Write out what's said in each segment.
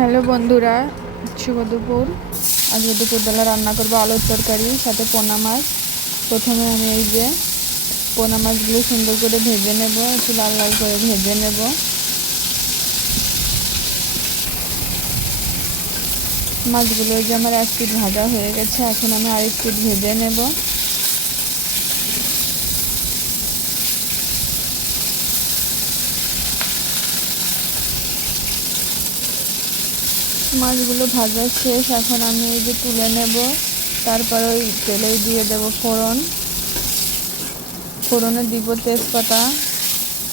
Hello বন্ধুরা, শুভ দুপুর। আজকে দুপুরবেলা রান্না করবো আলুর তরকারি সাথে পোনা মাছ। প্রথমে আমি এই যে পোনা মাছগুলো সুন্দর করে ভেজে নেব, একটু লাল লাল করে ভেজে নেব। মাছগুলো যে আমার এক পিঠ ভাজা হয়ে গেছে, এখন আমি আরেক পিঠ ভেজে নেব। মাছগুলো ভাজা শেষ, এখন আমি এই যে তুলে নেব। তারপর ওই তেলেই দিয়ে দেব ফোড়ন। ফোড়নে দিব তেজপাতা,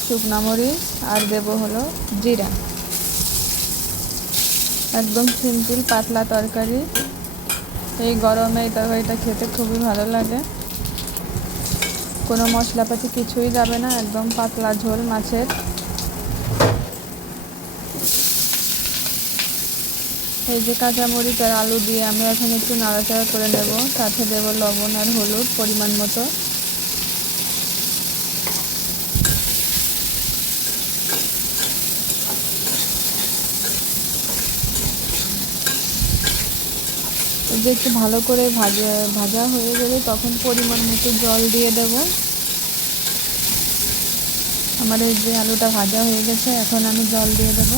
শুকনা মরিচ, আর দেব হলো জিরা। একদম সিম্পল পাতলা তরকারি। এই গরমে এই তরকারিটা খেতে খুবই ভালো লাগে। কোনো মশলাপাতি কিছুই যাবে না, একদম পাতলা ঝোল মাছের। এই যে কাঁচামরিচ আর আলু দিয়ে আমি এখন একটু নাড়াচাড়া করে নেব। সাথে দেব লবণ আর হলুদ পরিমাণ মতো। এই যে একটু ভালো করে ভাজা হয়ে গেলে তখন পরিমাণ মতো জল দিয়ে দেব। আমার এই যে আলুটা ভাজা হয়ে গেছে, এখন আমি জল দিয়ে দেব।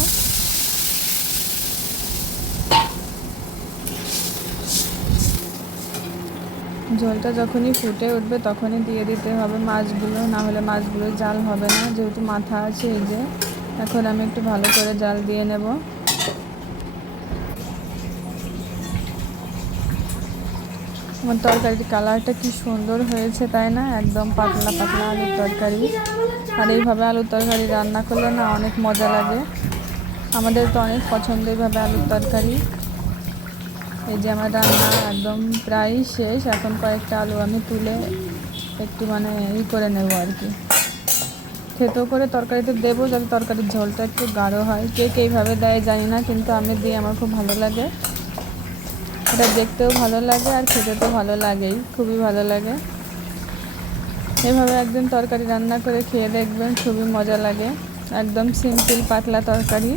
ঝোলটা যখনই ফুটে উঠবে তখনই দিয়ে দিতে হবে মাছগুলো, না হলে মাছগুলো জাল হবে না, যেহেতু মাথা আছে। এই যে এখন আমি একটু ভালো করে জাল দিয়ে নেব। আমার তরকারির কালারটা কি সুন্দর হয়েছে, তাই না? একদম পাতলা পাতলা আলুর তরকারি। আর এইভাবে আলুর তরকারি রান্না করলে না অনেক মজা লাগে। আমাদের তো অনেক পছন্দ এইভাবে আলুর তরকারি। এই যে আমার রান্না একদম প্রায় শেষ। এখন কয়েকটা আলু আমি তুলে একটু করে নেব আর কি। থেতো করে তরকারিতে দেবো, যাতে তরকারির ঝোলটা একটু গাঢ় হয়। কে এইভাবে দেয় জানি না, কিন্তু আমি দিই, আমার খুব ভালো লাগে। এটা দেখতেও ভালো লাগে আর খেতে তো ভালো লাগেই, খুবই ভালো লাগে। এভাবে একদিন তরকারি রান্না করে খেয়ে দেখবেন, খুবই মজা লাগে। একদম সিম্পল পাতলা তরকারি,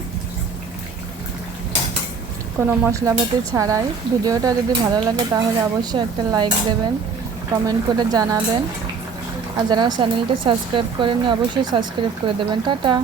কোনো মশলাপাতি ছাড়াই। ভিডিওটা যদি ভালো লাগে তাহলে অবশ্যই একটা লাইক দেবেন, কমেন্ট করে জানাবেন। আর যারা চ্যানেলটা সাবস্ক্রাইব করেননি অবশ্যই সাবস্ক্রাইব করে দেবেন। টাটা।